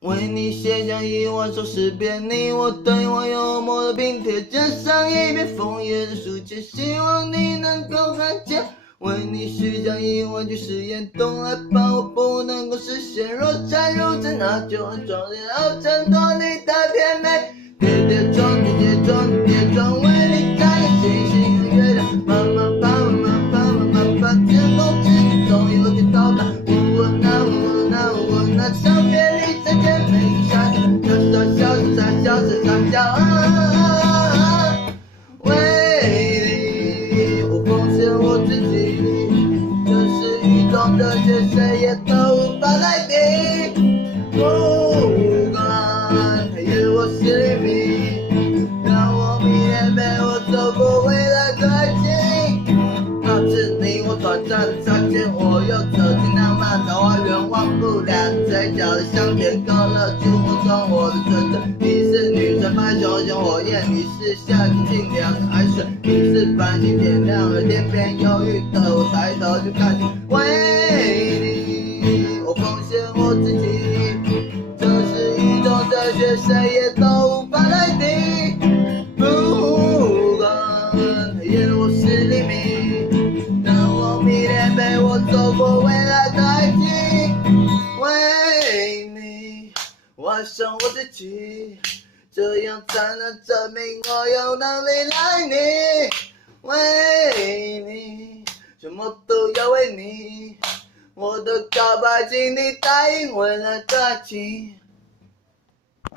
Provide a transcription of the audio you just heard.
为你写下1万首诗篇，你我对我幽默的拼贴，加上一片枫叶的书签，希望你能够看见。为你许下1万句誓言，动来怕我不能够实现。若真如此，那就很壮烈，要争夺你的甜美。跌跌撞，跌跌撞，跌撞，为你摘了星星和月亮，慢慢爬，慢慢爬，慢慢爬，天空之间总有天到达。我问啊，我问啊，我问啊，当别离再见，每个夏天，笑笑傻笑，傻笑啊！为你，我奉献我自己，这是一种热血，谁也都无法代替。不管黑夜或是黎明，让我明天陪我走过未来的爱情。那次你我短暂的擦肩，我又走进浪漫的花园，忘不了嘴角的香甜，勾勒出梦中我的纯真。你是女神般熊熊火焰，你是夏季清凉的海水，你是繁星点亮了天边，忧郁的我抬头就看见。为你，我奉献我自己，这是一种哲学，谁也都无法代替。不管黑夜或是黎明，让我明天陪我走过未来的爱情。为你，我爱上我自己，这样才能证明我有能力爱你。为你，什么都要为你，我的告白，请你答应未来的爱情。